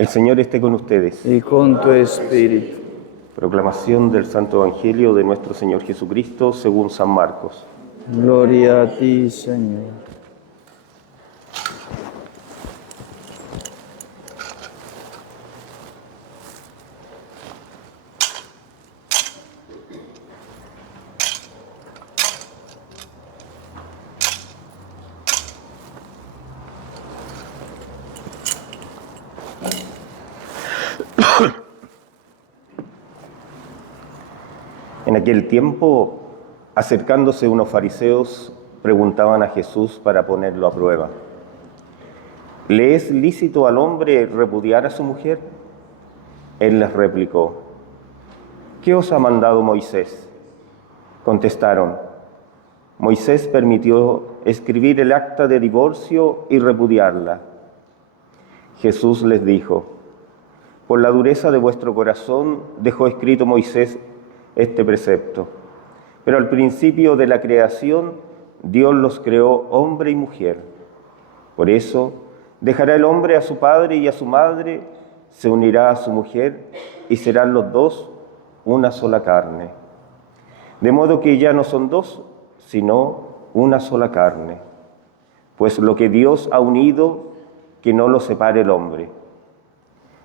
El Señor esté con ustedes. Y con tu espíritu. Proclamación del Santo Evangelio de nuestro Señor Jesucristo según San Marcos. Gloria a ti, Señor. En aquel tiempo, acercándose unos fariseos, preguntaban a Jesús para ponerlo a prueba: ¿le es lícito al hombre repudiar a su mujer? Él les replicó: ¿qué os ha mandado Moisés? Contestaron: Moisés permitió escribir el acta de divorcio y repudiarla. Jesús les dijo: por la dureza de vuestro corazón dejó escrito Moisés este precepto. Pero al principio de la creación, Dios los creó hombre y mujer. Por eso, dejará el hombre a su padre y a su madre, se unirá a su mujer y serán los dos una sola carne. De modo que ya no son dos, sino una sola carne. Pues lo que Dios ha unido, que no lo separe el hombre.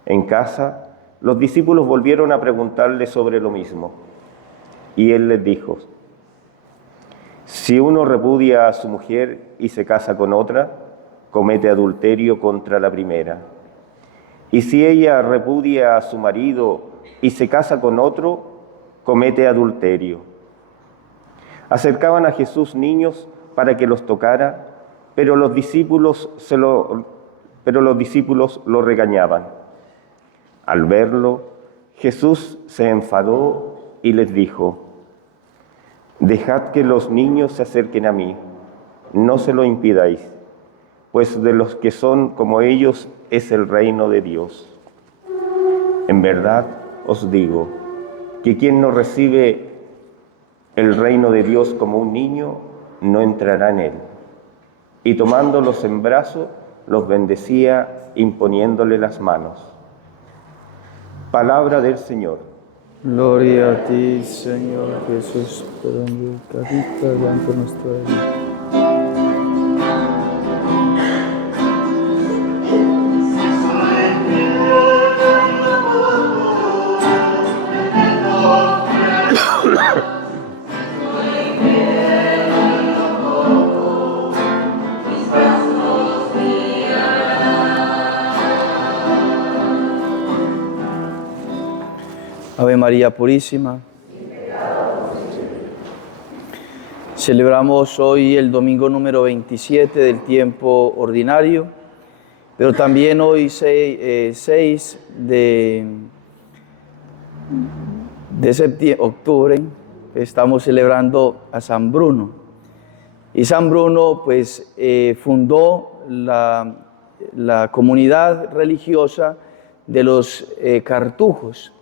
En casa, los discípulos volvieron a preguntarle sobre lo mismo. Y él les dijo: si uno repudia a su mujer y se casa con otra, comete adulterio contra la primera. Y si ella repudia a su marido y se casa con otro, comete adulterio. Acercaban a Jesús niños para que los tocara, pero los discípulos lo regañaban. Al verlo, Jesús se enfadó y les dijo: dejad que los niños se acerquen a mí, no se lo impidáis, pues de los que son como ellos es el reino de Dios. En verdad os digo que quien no recibe el reino de Dios como un niño, no entrará en él. Y tomándolos en brazos, los bendecía imponiéndole las manos. Palabra del Señor. Gloria a ti, Señor Jesús, carita delante de nuestra vida. Ave María Purísima. Celebramos hoy el domingo número 27 del tiempo ordinario, pero también hoy 6 de octubre estamos celebrando a San Bruno. Y San Bruno pues fundó la comunidad religiosa de los cartujos.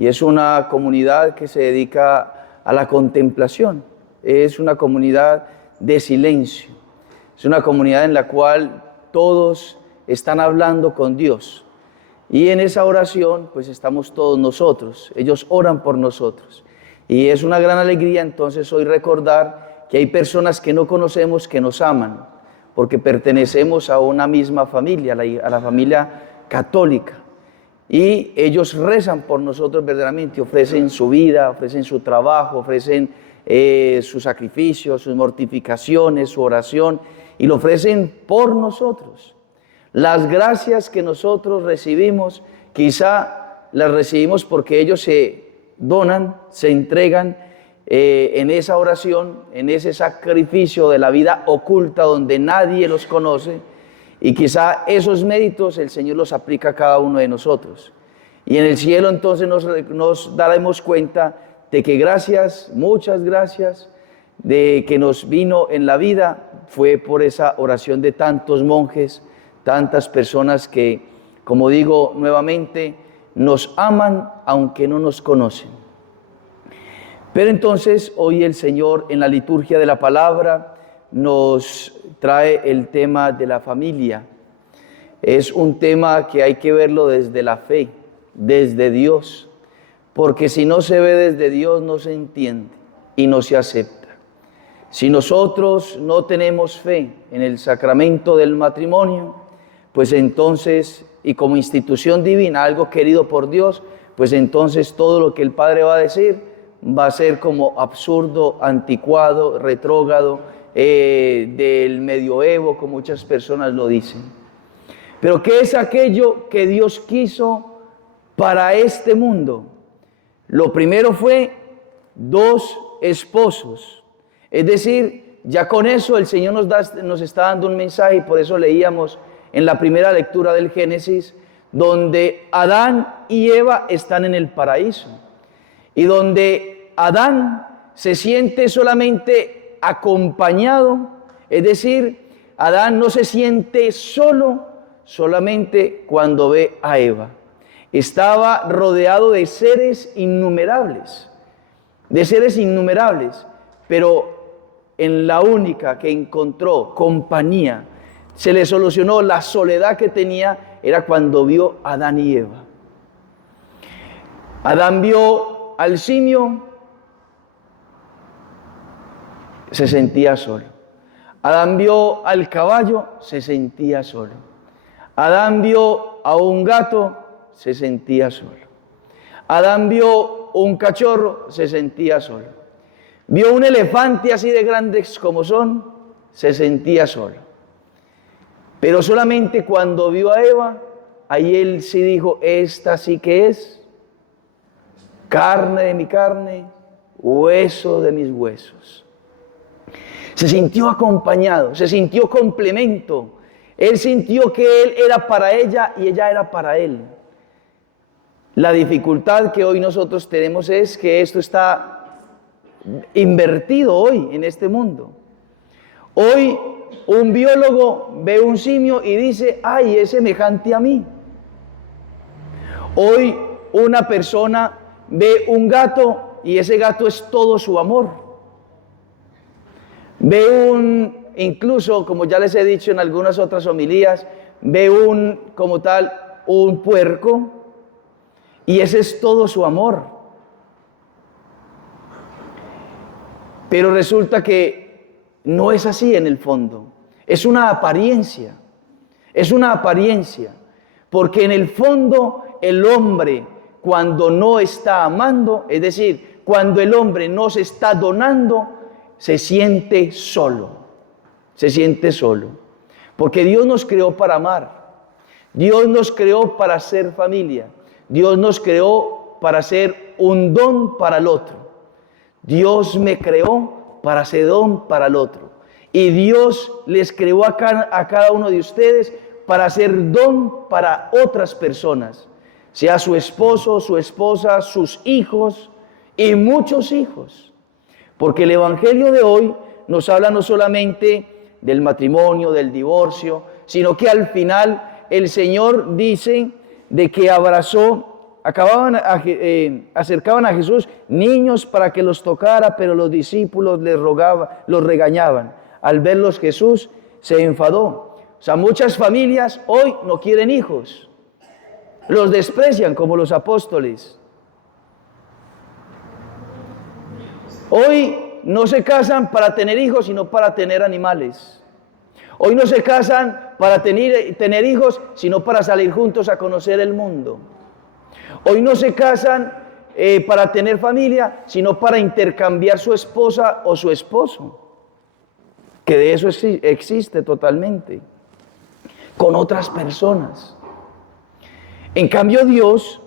Y es una comunidad que se dedica a la contemplación, es una comunidad de silencio, es una comunidad en la cual todos están hablando con Dios. Y en esa oración pues estamos todos nosotros, ellos oran por nosotros. Y es una gran alegría entonces hoy recordar que hay personas que no conocemos que nos aman, porque pertenecemos a una misma familia, a la familia católica. Y ellos rezan por nosotros verdaderamente, ofrecen su vida, ofrecen su trabajo, ofrecen sus sacrificios, sus mortificaciones, su oración, y lo ofrecen por nosotros. Las gracias que nosotros recibimos, quizá las recibimos porque ellos se donan, se entregan en esa oración, en ese sacrificio de la vida oculta donde nadie los conoce. Y quizá esos méritos el Señor los aplica a cada uno de nosotros. Y en el cielo entonces nos daremos cuenta de que gracias, muchas gracias, de que nos vino en la vida, fue por esa oración de tantos monjes, tantas personas que, como digo nuevamente, nos aman aunque no nos conocen. Pero entonces hoy el Señor en la liturgia de la palabra nos trae el tema de la familia. es un tema que hay que verlo desde la fe, desde Dios, porque si no se ve desde Dios no se entiende y no se acepta. Si nosotros no tenemos fe en el sacramento del matrimonio, pues entonces, y como institución divina, algo querido por Dios, pues entonces todo lo que el Padre va a decir va a ser como absurdo, anticuado, retrógrado, del medioevo, como muchas personas lo dicen. Pero ¿qué es aquello que Dios quiso para este mundo? Lo primero fue 2 esposos. Es decir, ya con eso el Señor nos está dando un mensaje, y por eso leíamos en la primera lectura del Génesis, donde Adán y Eva están en el paraíso, y donde Adán se siente solamente acompañado, es decir, Adán no se siente solo solamente cuando ve a Eva. Estaba rodeado de seres innumerables, pero en la única que encontró compañía, se le solucionó la soledad que tenía, era cuando vio a Adán y Eva. Adán vio al simio, se sentía solo. Adán vio al caballo, se sentía solo. Adán vio a un gato, se sentía solo. Adán vio un cachorro, se sentía solo. Vio un elefante así de grandes como son, se sentía solo. Pero solamente cuando vio a Eva, ahí él sí dijo, esta sí que es carne de mi carne, hueso de mis huesos. Se sintió acompañado, se sintió complemento. Él sintió que él era para ella y ella era para él. La dificultad que hoy nosotros tenemos es que esto está invertido hoy en este mundo. Hoy un biólogo ve un simio y dice, ay, es semejante a mí. Hoy una persona ve un gato y ese gato es todo su amor. Ve incluso, como ya les he dicho en algunas otras homilías, ve como tal, un puerco, y ese es todo su amor. Pero resulta que no es así en el fondo. Es una apariencia. Es una apariencia. Porque en el fondo el hombre, cuando no está amando, es decir, cuando el hombre no se está donando, se siente solo. Se siente solo. Porque Dios nos creó para amar. Dios nos creó para ser familia. Dios nos creó para ser un don para el otro. Dios me creó para ser don para el otro. Y Dios les creó a cada uno de ustedes para ser don para otras personas. Sea su esposo, su esposa, sus hijos y muchos hijos. Porque el Evangelio de hoy nos habla no solamente del matrimonio, del divorcio, sino que al final el Señor dice de que acercaban a Jesús niños para que los tocara, pero los discípulos los regañaban. Al verlos Jesús se enfadó. O sea, muchas familias hoy no quieren hijos, los desprecian como los apóstoles. Hoy no se casan para tener hijos, sino para tener animales. Hoy no se casan para tener hijos, sino para salir juntos a conocer el mundo. Hoy no se casan para tener familia, sino para intercambiar su esposa o su esposo, que de eso existe totalmente, con otras personas. En cambio Dios,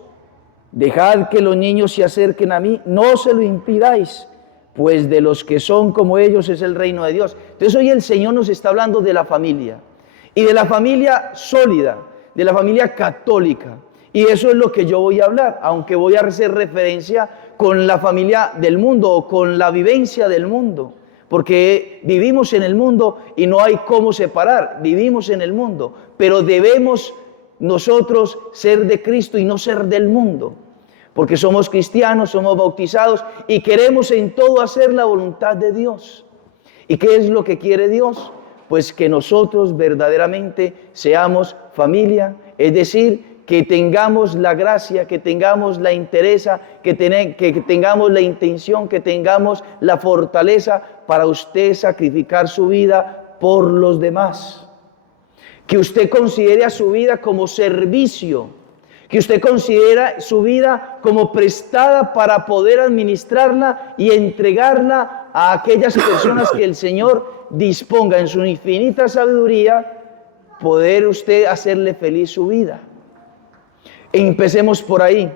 dejad que los niños se acerquen a mí, no se lo impidáis, pues de los que son como ellos es el reino de Dios. Entonces hoy el Señor nos está hablando de la familia, y de la familia sólida, de la familia católica. Y eso es lo que yo voy a hablar, aunque voy a hacer referencia con la familia del mundo o con la vivencia del mundo, porque vivimos en el mundo y no hay cómo separar, vivimos en el mundo, pero debemos nosotros ser de Cristo y no ser del mundo, porque somos cristianos, somos bautizados y queremos en todo hacer la voluntad de Dios. ¿Y qué es lo que quiere Dios? pues que nosotros verdaderamente seamos familia, es decir, que tengamos la gracia, que tengamos la interesa, que tengamos la intención, que tengamos la fortaleza para usted sacrificar su vida por los demás. Que usted considere a su vida como servicio, que usted considere su vida como prestada para poder administrarla y entregarla a aquellas personas que el Señor disponga en su infinita sabiduría, poder usted hacerle feliz su vida. Empecemos por ahí.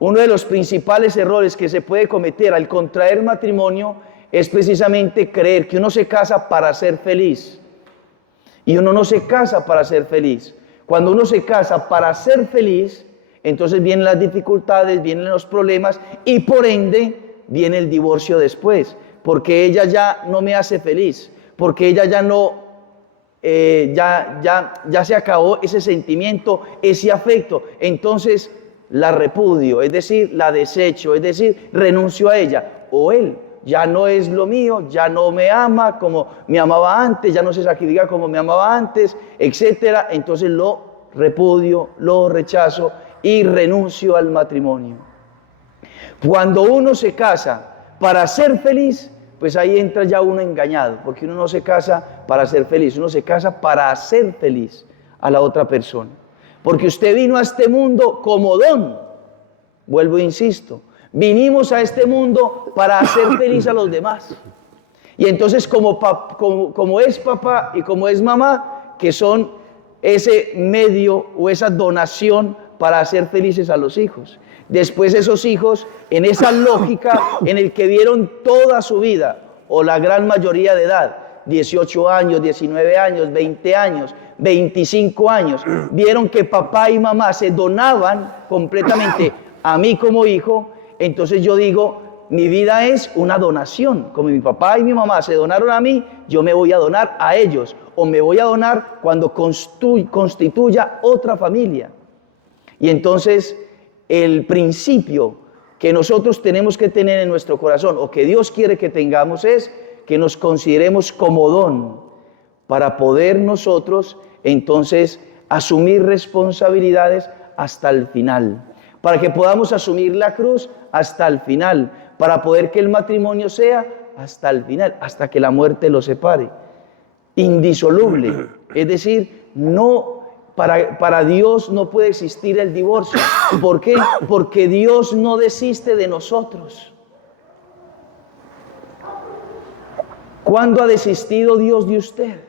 Uno de los principales errores que se puede cometer al contraer matrimonio es precisamente creer que uno se casa para ser feliz. Y uno no se casa para ser feliz. Cuando uno se casa para ser feliz, entonces vienen las dificultades, vienen los problemas y por ende viene el divorcio después. Porque ella ya no me hace feliz, porque ella ya no... ya se acabó ese sentimiento, ese afecto, entonces la repudio, es decir, la desecho, es decir, renuncio a ella, o él ya no es lo mío, ya no me ama como me amaba antes, ya no se sacrifica como me amaba antes, etcétera, entonces lo repudio, lo rechazo y renuncio al matrimonio. Cuando uno se casa para ser feliz, pues ahí entra ya uno engañado, porque uno no se casa para ser feliz, uno se casa para hacer feliz a la otra persona. Porque usted vino a este mundo como don, vuelvo e insisto, vinimos a este mundo para hacer feliz a los demás. Y entonces como es papá y como es mamá, que son ese medio o esa donación para hacer felices a los hijos. Después esos hijos, en esa lógica en el que vieron toda su vida, o la gran mayoría de edad, 18 años, 19 años, 20 años, 25 años, vieron que papá y mamá se donaban completamente a mí como hijo, entonces yo digo, mi vida es una donación. Como mi papá y mi mamá se donaron a mí, yo me voy a donar a ellos, o me voy a donar cuando constituya otra familia. Y entonces el principio que nosotros tenemos que tener en nuestro corazón, o que Dios quiere que tengamos, es que nos consideremos como don, para poder nosotros entonces asumir responsabilidades hasta el final, para que podamos asumir la cruz hasta el final, para poder que el matrimonio sea hasta el final, hasta que la muerte lo separe, indisoluble, es decir, no. Para Dios no puede existir el divorcio. ¿Por qué? Porque Dios no desiste de nosotros. ¿Cuándo ha desistido Dios de usted?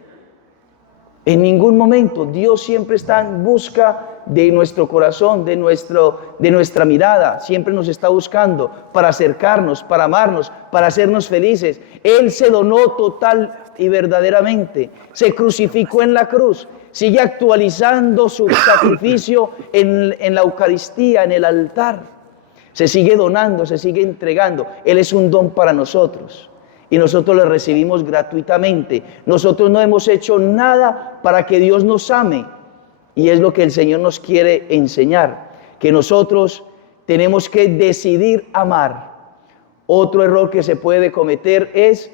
En ningún momento. Dios siempre está en busca de nuestro corazón, de nuestra mirada. Siempre nos está buscando para acercarnos, para amarnos, para hacernos felices. Él se donó total y verdaderamente. Se crucificó en la cruz. Sigue actualizando su sacrificio en la Eucaristía, en el altar. Se sigue donando, se sigue entregando. Él es un don para nosotros y nosotros lo recibimos gratuitamente. Nosotros no hemos hecho nada para que Dios nos ame, y es lo que el Señor nos quiere enseñar, que nosotros tenemos que decidir amar. Otro error que se puede cometer es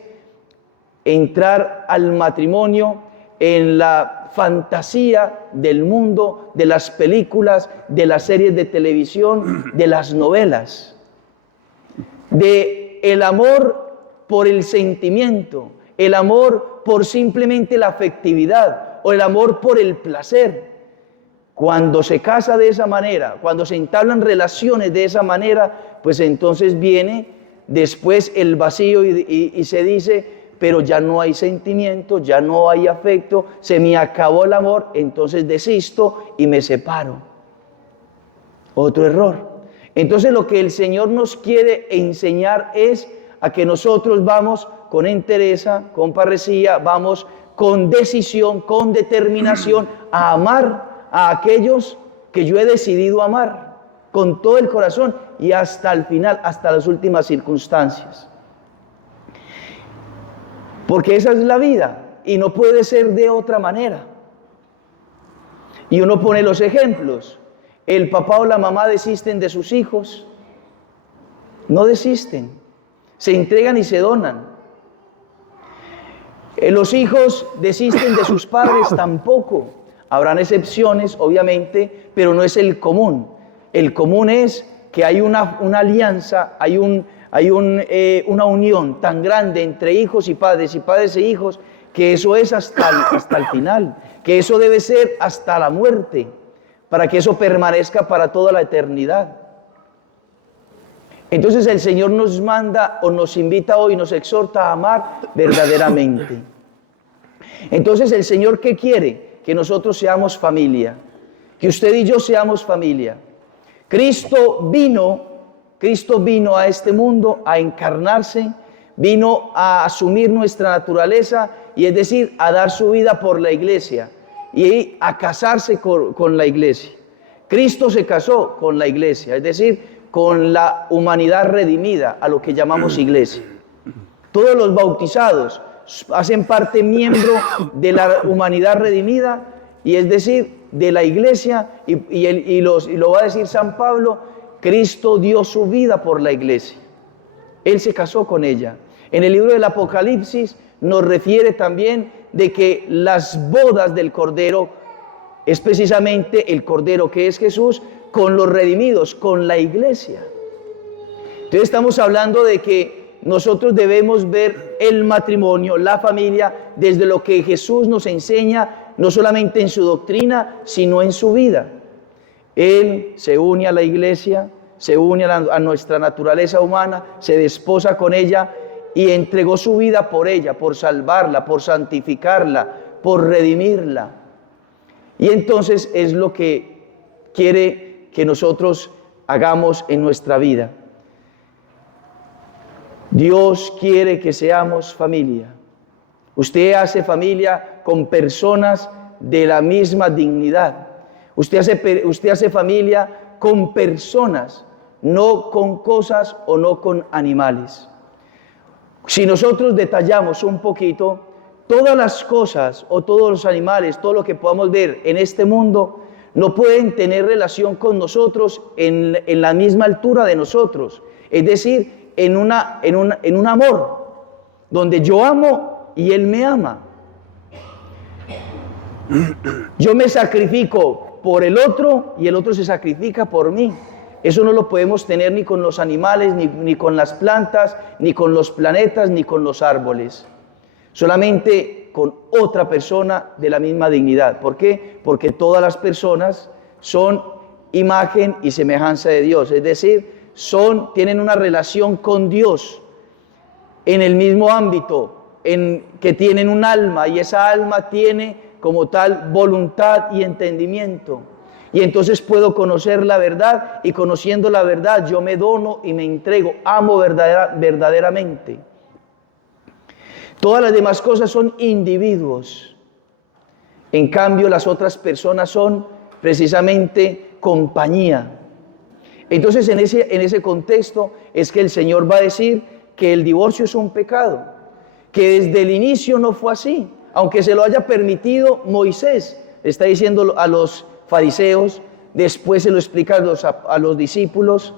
entrar al matrimonio en la fantasía del mundo, de las películas, de las series de televisión, de las novelas, de el amor por el sentimiento, el amor por simplemente la afectividad o el amor por el placer. Cuando se casa de esa manera, cuando se entablan relaciones de esa manera, pues entonces viene después el vacío y se dice, pero ya no hay sentimiento, ya no hay afecto, se me acabó el amor, entonces desisto y me separo. Otro error. Entonces lo que el Señor nos quiere enseñar es a que nosotros vamos con entereza, con parresía, vamos con decisión, con determinación a amar a aquellos que yo he decidido amar con todo el corazón y hasta el final, hasta las últimas circunstancias. Porque esa es la vida y no puede ser de otra manera. Y uno pone los ejemplos. El papá o la mamá desisten de sus hijos. No desisten. Se entregan y se donan. Los hijos desisten de sus padres tampoco. Habrán excepciones, obviamente, pero no es el común. El común es que hay una alianza, hay una unión tan grande entre hijos y padres e hijos, que eso es hasta el final, que eso debe ser hasta la muerte, para que eso permanezca para toda la eternidad. Entonces el Señor nos manda o nos invita hoy, nos exhorta a amar verdaderamente. Entonces el Señor, ¿qué quiere? Que nosotros seamos familia, que usted y yo seamos familia. Cristo vino a este mundo a encarnarse, vino a asumir nuestra naturaleza, y es decir, a dar su vida por la iglesia y a casarse con la iglesia. Cristo se casó con la iglesia, es decir, con la humanidad redimida, a lo que llamamos iglesia. Todos los bautizados hacen parte miembro de la humanidad redimida, y es decir, de la iglesia, y lo va a decir San Pablo: Cristo dio su vida por la iglesia. Él se casó con ella. En el libro del Apocalipsis nos refiere también de que las bodas del Cordero es precisamente el Cordero, que es Jesús, con los redimidos, con la iglesia. Entonces estamos hablando de que nosotros debemos ver el matrimonio, la familia, desde lo que Jesús nos enseña, no solamente en su doctrina, sino en su vida. Él se une a la iglesia, se une a nuestra naturaleza humana, se desposa con ella y entregó su vida por ella, por salvarla, por santificarla, por redimirla. Y entonces es lo que quiere que nosotros hagamos en nuestra vida. Dios quiere que seamos familia. Usted hace familia con personas de la misma dignidad. Usted hace familia con personas, no con cosas o no con animales. Si nosotros detallamos un poquito, todas las cosas o todos los animales, todo lo que podamos ver en este mundo, no pueden tener relación con nosotros en la misma altura de nosotros. Es decir, en un amor, donde yo amo y Él me ama. Yo me sacrifico por el otro y el otro se sacrifica por mí. Eso no lo podemos tener ni con los animales, ni con las plantas, ni con los planetas, ni con los árboles. Solamente con otra persona de la misma dignidad. ¿Por qué? Porque todas las personas son imagen y semejanza de Dios. Es decir, tienen una relación con Dios en el mismo ámbito, en que tienen un alma, y esa alma tiene como tal voluntad y entendimiento. Y entonces puedo conocer la verdad, y conociendo la verdad yo me dono y me entrego, amo verdaderamente. Todas las demás cosas son individuos. En cambio, las otras personas son precisamente compañía. Entonces, en ese contexto es que el Señor va a decir que el divorcio es un pecado, que desde el inicio no fue así, aunque se lo haya permitido Moisés. Le está diciendo a los fariseos, después se lo explica a los discípulos.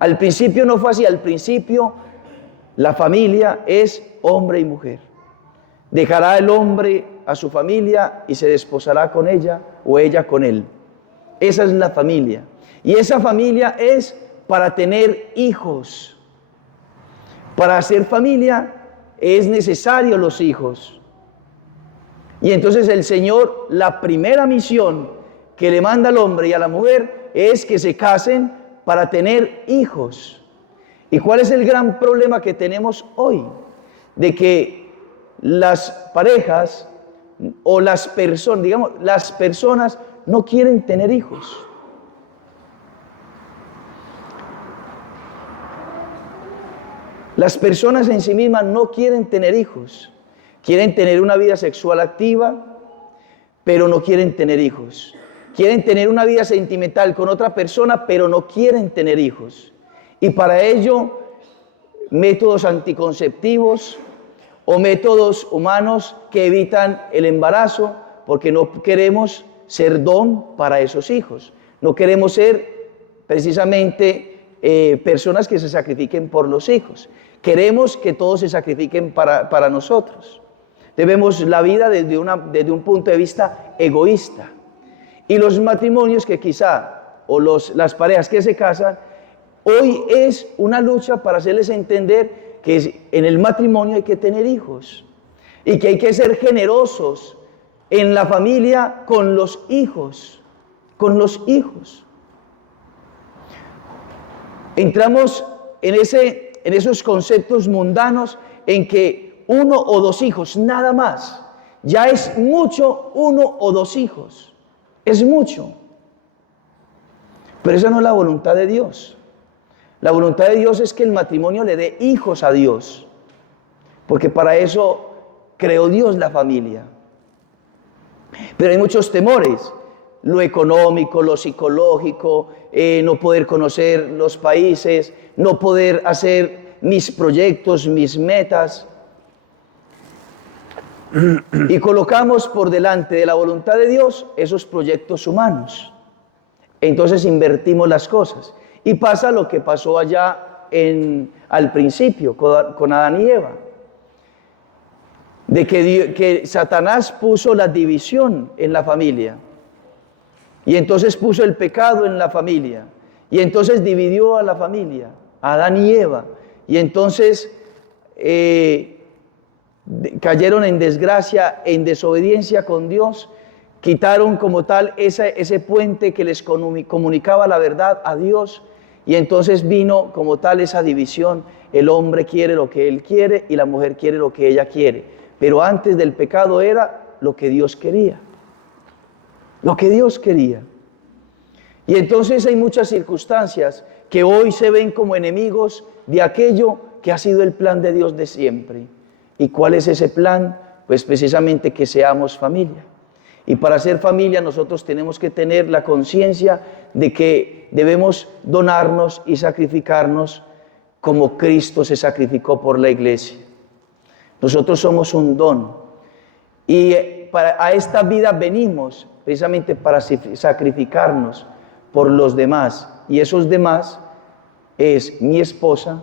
Al principio no fue así, al principio la familia es hombre y mujer. Dejará el hombre a su familia y se desposará con ella o ella con él. Esa es la familia. Y esa familia es para tener hijos. Para hacer familia es necesario los hijos. Y entonces el Señor, la primera misión que le manda al hombre y a la mujer es que se casen para tener hijos. ¿Y cuál es el gran problema que tenemos hoy? De que las parejas o las personas no quieren tener hijos. Las personas en sí mismas no quieren tener hijos. Quieren tener una vida sexual activa, pero no quieren tener hijos. Quieren tener una vida sentimental con otra persona, pero no quieren tener hijos. Y para ello, métodos anticonceptivos o métodos humanos que evitan el embarazo, porque no queremos ser don para esos hijos. No queremos ser precisamente personas que se sacrifiquen por los hijos. Queremos que todos se sacrifiquen para nosotros. Vemos la vida desde un punto de vista egoísta. Y los matrimonios que quizá, o las parejas que se casan, hoy es una lucha para hacerles entender que en el matrimonio hay que tener hijos y que hay que ser generosos en la familia con los hijos, Entramos en esos conceptos mundanos en que 1 o 2 hijos, nada más. Ya es mucho 1 o 2 hijos, es mucho. Pero esa no es la voluntad de Dios. La voluntad de Dios es que el matrimonio le dé hijos a Dios, porque para eso creó Dios la familia. Pero hay muchos temores, lo económico, lo psicológico, no poder conocer los países, no poder hacer mis proyectos, mis metas. Y colocamos por delante de la voluntad de Dios esos proyectos humanos. Entonces invertimos las cosas. Y pasa lo que pasó allá al principio con Adán y Eva. De que Satanás puso la división en la familia. Y entonces puso el pecado en la familia. Y entonces dividió a la familia, a Adán y Eva. Y entonces cayeron en desgracia, en desobediencia con Dios. Quitaron como tal ese puente que les comunicaba la verdad a Dios. Y entonces vino como tal esa división. El hombre quiere lo que él quiere y la mujer quiere lo que ella quiere. Pero antes del pecado era lo que Dios quería. Lo que Dios quería. Y entonces hay muchas circunstancias que hoy se ven como enemigos de aquello que ha sido el plan de Dios de siempre. ¿Y cuál es ese plan? Pues precisamente que seamos familia. Y para ser familia nosotros tenemos que tener la conciencia de que debemos donarnos y sacrificarnos como Cristo se sacrificó por la iglesia. Nosotros somos un don. Y a esta vida venimos precisamente para sacrificarnos por los demás. Y esos demás es mi esposa,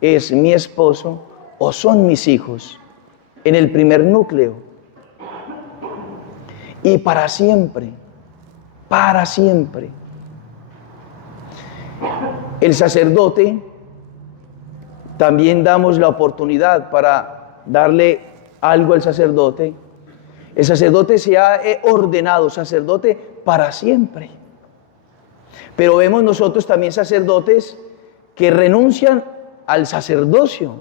es mi esposo o son mis hijos. En el primer núcleo. Y para siempre, para siempre. El sacerdote, también damos la oportunidad para darle algo al sacerdote. El sacerdote se ha ordenado sacerdote para siempre. Pero vemos nosotros también sacerdotes que renuncian al sacerdocio.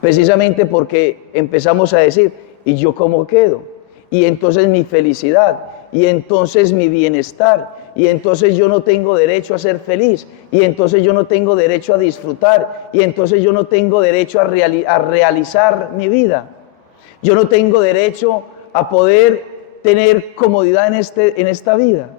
Precisamente porque empezamos a decir, ¿y yo cómo quedo? Y entonces mi felicidad, y entonces mi bienestar, y entonces yo no tengo derecho a ser feliz, y entonces yo no tengo derecho a disfrutar, y entonces yo no tengo derecho a realizar mi vida. Yo no tengo derecho a poder tener comodidad en esta vida.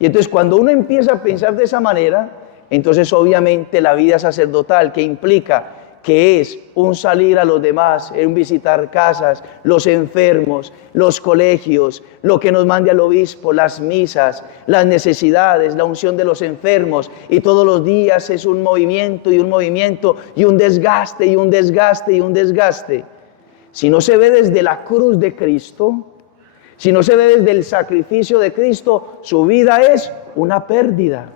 Y entonces cuando uno empieza a pensar de esa manera, entonces obviamente la vida sacerdotal, que implica que es un salir a los demás, un visitar casas, los enfermos, los colegios, lo que nos mande al obispo, las misas, las necesidades, la unción de los enfermos, y todos los días es un movimiento y un movimiento y un desgaste y un desgaste y un desgaste. Si no se ve desde la cruz de Cristo, si no se ve desde el sacrificio de Cristo, su vida es una pérdida.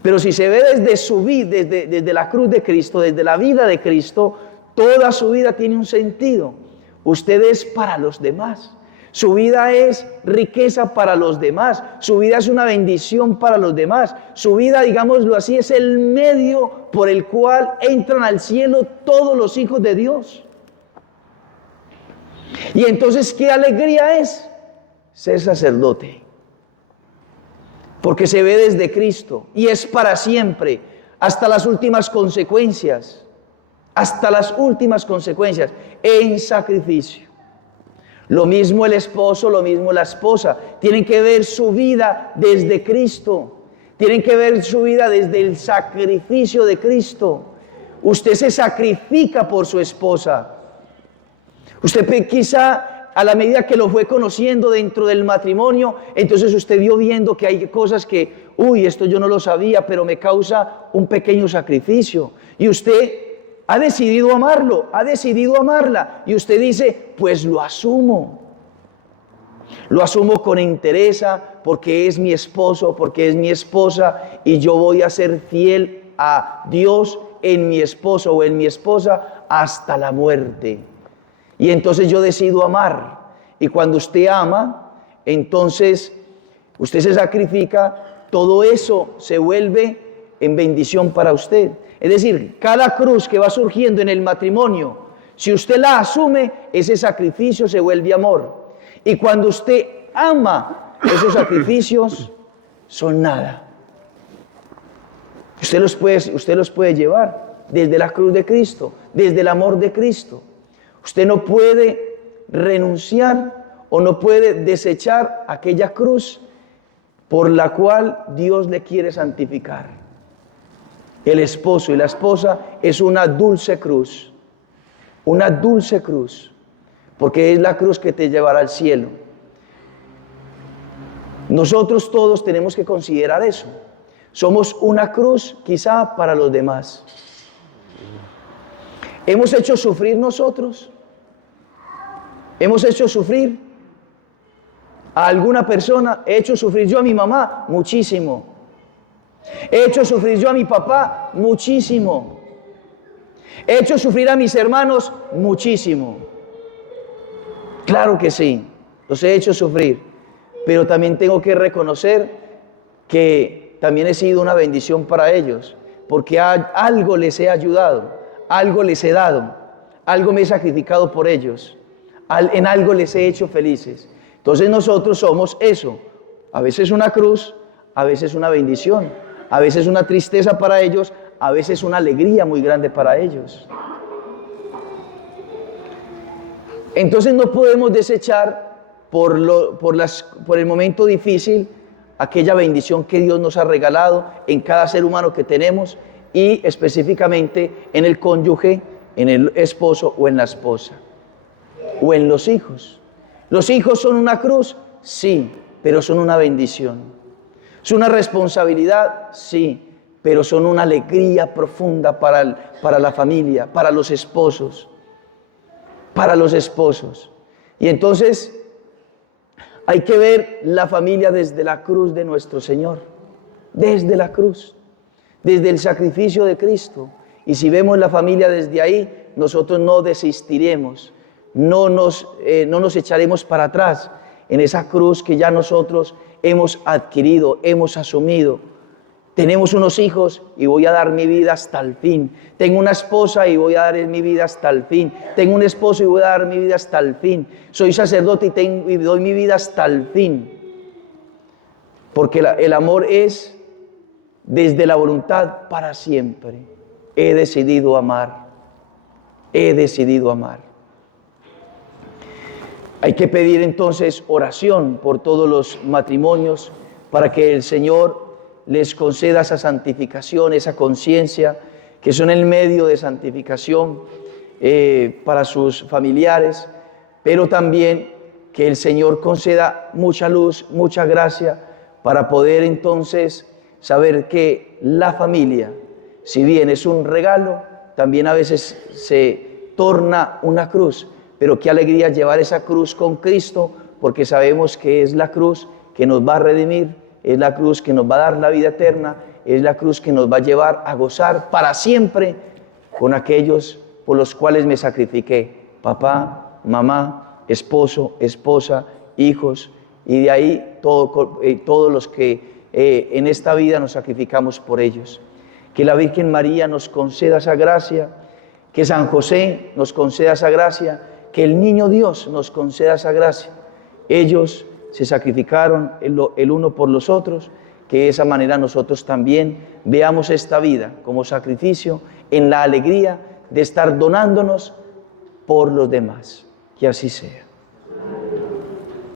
Pero si se ve desde su vida, desde la cruz de Cristo, desde la vida de Cristo, toda su vida tiene un sentido. Usted es para los demás. Su vida es riqueza para los demás. Su vida es una bendición para los demás. Su vida, digámoslo así, es el medio por el cual entran al cielo todos los hijos de Dios. Y entonces, ¿qué alegría es ser sacerdote? Porque se ve desde Cristo y es para siempre, hasta las últimas consecuencias, en sacrificio. Lo mismo el esposo, lo mismo la esposa, tienen que ver su vida desde Cristo, tienen que ver su vida desde el sacrificio de Cristo. Usted se sacrifica por su esposa. Usted quizá a la medida que lo fue conociendo dentro del matrimonio, entonces usted vio viendo que hay cosas que, esto yo no lo sabía, pero me causa un pequeño sacrificio. Y usted ha decidido amarlo, ha decidido amarla. Y usted dice, pues lo asumo. Lo asumo con entereza porque es mi esposo, porque es mi esposa, y yo voy a ser fiel a Dios en mi esposo o en mi esposa hasta la muerte. Y entonces yo decido amar. Y cuando usted ama, entonces usted se sacrifica, todo eso se vuelve en bendición para usted. Es decir, cada cruz que va surgiendo en el matrimonio, si usted la asume, ese sacrificio se vuelve amor. Y cuando usted ama, esos sacrificios son nada. Usted los puede llevar desde la cruz de Cristo, desde el amor de Cristo. Usted no puede renunciar o no puede desechar aquella cruz por la cual Dios le quiere santificar. El esposo y la esposa es una dulce cruz, porque es la cruz que te llevará al cielo. Nosotros todos tenemos que considerar eso. Somos una cruz quizá para los demás. ¿Hemos hecho sufrir nosotros? ¿Hemos hecho sufrir a alguna persona? He hecho sufrir yo a mi mamá muchísimo. He hecho sufrir yo a mi papá muchísimo. He hecho sufrir a mis hermanos muchísimo. Claro que sí, los he hecho sufrir, pero también tengo que reconocer que también he sido una bendición para ellos, porque algo les he ayudado, algo les he dado, algo me he sacrificado por ellos, en algo les he hecho felices. Entonces nosotros somos eso, a veces una cruz, a veces una bendición, a veces una tristeza para ellos, a veces una alegría muy grande para ellos. Entonces no podemos desechar por el momento difícil aquella bendición que Dios nos ha regalado en cada ser humano que tenemos y específicamente en el cónyuge, en el esposo o en la esposa o en los hijos. ¿Los hijos son una cruz? Sí, pero son una bendición. ¿Es una responsabilidad? Sí, pero son una alegría profunda para la familia, para los esposos. Y entonces hay que ver la familia desde la cruz de nuestro Señor, desde la cruz, desde el sacrificio de Cristo. Y si vemos la familia desde ahí, nosotros no desistiremos, no nos echaremos para atrás en esa cruz que ya nosotros hemos adquirido, hemos asumido. Tenemos unos hijos y voy a dar mi vida hasta el fin. Tengo una esposa y voy a dar mi vida hasta el fin. Tengo un esposo y voy a dar mi vida hasta el fin. Soy sacerdote y doy mi vida hasta el fin. Porque el amor es desde la voluntad para siempre. He decidido amar. He decidido amar. Hay que pedir entonces oración por todos los matrimonios para que el Señor les conceda esa santificación, esa conciencia, que son el medio de santificación para sus familiares, pero también que el Señor conceda mucha luz, mucha gracia, para poder entonces saber que la familia, si bien es un regalo, también a veces se torna una cruz, pero qué alegría llevar esa cruz con Cristo, porque sabemos que es la cruz que nos va a redimir, es la cruz que nos va a dar la vida eterna, es la cruz que nos va a llevar a gozar para siempre con aquellos por los cuales me sacrifiqué, papá, mamá, esposo, esposa, hijos, y de ahí todos los que en esta vida nos sacrificamos por ellos. Que la Virgen María nos conceda esa gracia, que San José nos conceda esa gracia, que el Niño Dios nos conceda esa gracia. Ellos se sacrificaron el uno por los otros, que de esa manera nosotros también veamos esta vida como sacrificio en la alegría de estar donándonos por los demás. Que así sea.